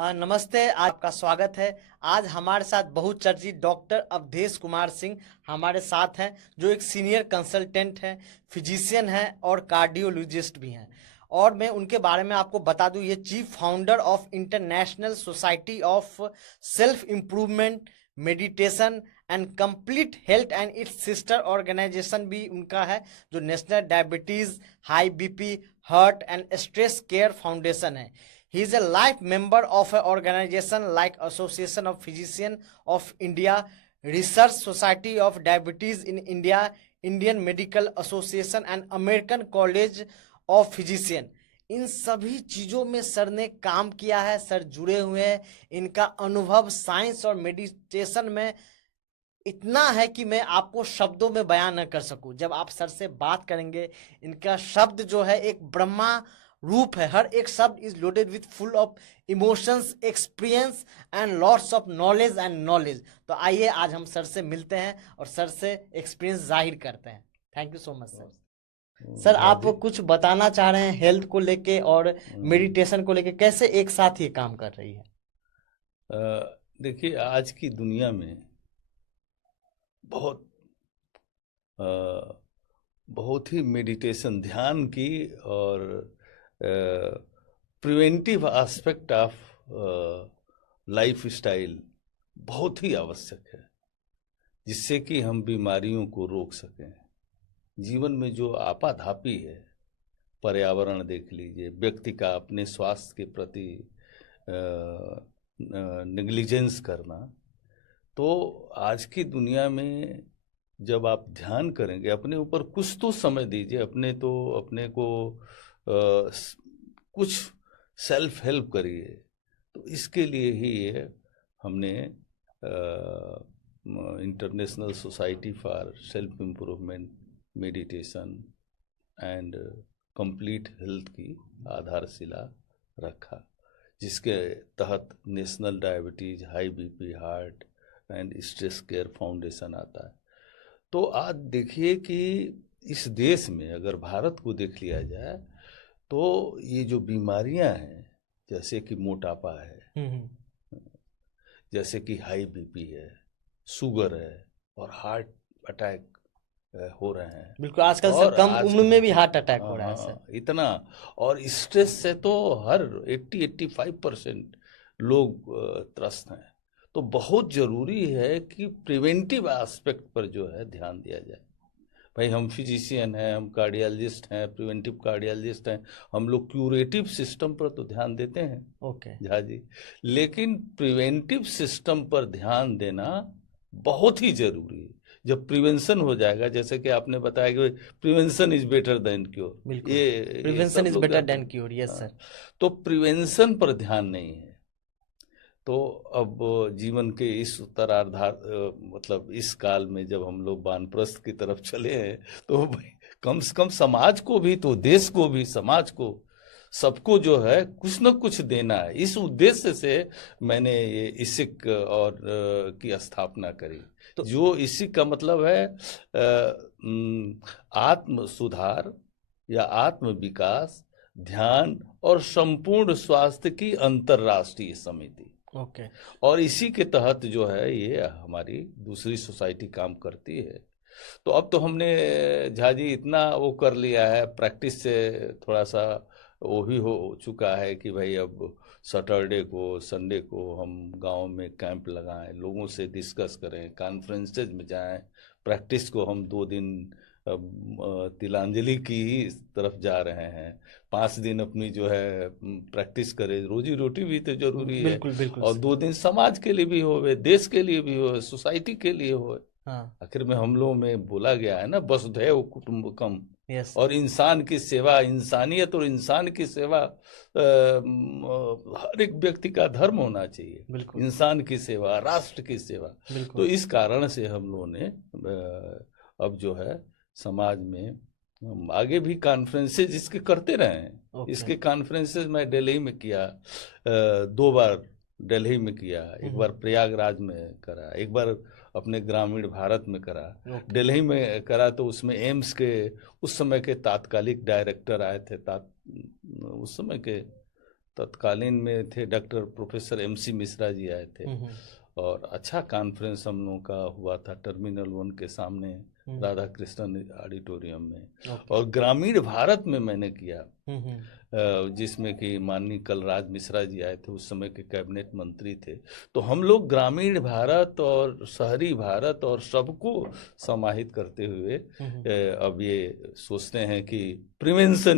नमस्ते, आपका स्वागत है। आज हमारे साथ बहुचर्चित डॉक्टर अवधेश कुमार सिंह हमारे साथ हैं, जो एक सीनियर कंसल्टेंट हैं, फिजिशियन हैं और कार्डियोलॉजिस्ट भी हैं। और मैं उनके बारे में आपको बता दूं, ये chief founder of international society of self improvement meditation and complete health and its sister organisation भी उनका है, जो national diabetes, high BP, heart and stress care foundation है। He is a life member of an organization like Association of Physicians of India, Research Society of Diabetes in India, Indian Medical Association and American College of Physicians। इन सभी चीज़ों में sir ने काम किया है, sir जुड़े हुए हैं। इनका अनुभव साइंस और मेडिटेशन में इतना है कि मैं आपको शब्दों में बयान न कर सकूं। जब आप सर से बात करेंगे, इनका शब्द जो है एक ब्रह्मा रूप है। हर एक शब्द is loaded with full of emotions, experience and lots of knowledge and knowledge. तो आइए आज हम सर से मिलते हैं और सर से एक्सपीरियंस जाहिर करते हैं। Thank you so much sir. Sir, आप कुछ बताना चाह रहे हैं हेल्थ को लेके और मेडिटेशन को लेके, कैसे एक साथ ये काम कर रही है? देखिए, आज की दुनिया में बहुत ही मेडिटेशन, ध्यान की और preventive aspect of life style बहुत ही आवश्यक है, जिससे कि हम बीमारियों को रोक सकें। जीवन में जो आपाधापी है, पर्यावरण देख लीजिए, व्यक्ति का अपने स्वास्थ्य के प्रति नेग्लिजेंस करना, तो आज की दुनिया में जब आप ध्यान करेंगे, अपने ऊपर कुछ तो समय दीजिए, अपने को कुछ सेल्फ हेल्प करिए। तो इसके लिए ही ये हमने international society for self improvement meditation and complete health की आधारशिला रखा, जिसके तहत national diabetes, high BP, heart and stress care foundation आता है। तो आज देखिए कि इस देश में अगर भारत को देख लिया जाए, तो ये जो बीमारियां हैं, जैसे कि मोटापा है, जैसे कि हाई बीपी है, शुगर है और हार्ट अटैक हो रहे हैं। बिल्कुल, आजकल सर कम उम्र में भी हार्ट अटैक हो रहा है सर। इतना, और स्ट्रेस से तो हर 80-85% लोग त्रस्त हैं। तो बहुत जरूरी है कि प्रिवेंटिव एस्पेक्ट पर जो है ध्यान दिया जाए। भाई, हम फिजिशियन हैं, हम कार्डियोलॉजिस्ट हैं, प्रिवेंटिव कार्डियोलॉजिस्ट हैं, हम लोग क्यूरेटिव सिस्टम पर तो ध्यान देते हैं। ओके झा जी, लेकिन प्रिवेंटिव सिस्टम पर ध्यान देना बहुत ही जरूरी है। जब प्रिवेंशन हो जाएगा, जैसे कि आपने बताया कि prevention is better than cure, ये prevention is better than cure, yes sir. तो प्रिवेंशन पर ध्यान नहीं है। तो अब जीवन के इस मतलब इस काल में जब हम लोग वानप्रस्थ की तरफ चले हैं, तो कम से कम समाज को भी, तो देश को भी, समाज को, सबको जो है कुछ न कुछ देना है। इस उद्देश्य से मैंने ये इसिक और की स्थापना करी। तो जो इसिक का मतलब है आत्म सुधार या आत्म विकास, ध्यान और संपूर्ण स्वास्थ्य की अंतर्राष्ट्रीय समिति। ओके और इसी के तहत जो है ये हमारी दूसरी सोसाइटी काम करती है। तो अब तो हमने झा जी इतना वो कर लिया है, प्रैक्टिस से थोड़ा सा वो ही हो चुका है कि भाई अब सैटरडे को, संडे को हम गांव में कैंप लगाएं, लोगों से डिस्कस करें, कॉन्फ्रेंसेज में जाएं। प्रैक्टिस को हम 2 दिन तिलांजलि की तरफ जा रहे हैं, 5 दिन अपनी जो है प्रैक्टिस करें। रोजी रोटी भी तो जरूरी है। बिल्कुल बिल्कुल। और 2 दिन समाज के लिए भी हो, देश के लिए भी हो, सोसाइटी के लिए हो। आखिर में हम लोगों में बोला गया है ना, वसुधैव कुटुंबकम। और इंसान की सेवा, इंसानियत और इंसान की सेवा हर एक व्यक्ति का धर्म होना चाहिए। इंसान की सेवा, राष्ट्र की सेवा। तो इस कारण से हम लोगों ने अब जो है समाज में आगे भी कॉन्फ्रेंसेज इसके करते रहे हैं। इसके कॉन्फ्रेंसेज मैं दिल्ली में किया, 2 बार दिल्ली में किया, एक बार प्रयागराज में करा, एक बार अपने ग्रामीण भारत में करा। दिल्ली में करा तो उसमें एम्स के उस समय के तात्कालिक डायरेक्टर आए थे, उस समय के तत्कालीन में थे doctor professor MC Mishra ji आए थे, और अच्छा कॉन्फ्रेंस हम लोगों का हुआ था टर्मिनल 1 के सामने राधा कृष्णन ऑडिटोरियम में। और ग्रामीण भारत में मैंने किया, जिसमें कि माननीय कलराज मिश्रा जी आए थे, उस समय के कैबिनेट मंत्री थे। तो हम लोग ग्रामीण भारत और शहरी भारत और सबको समाहित करते हुए अब ये सोचते हैं कि प्रिवेंशन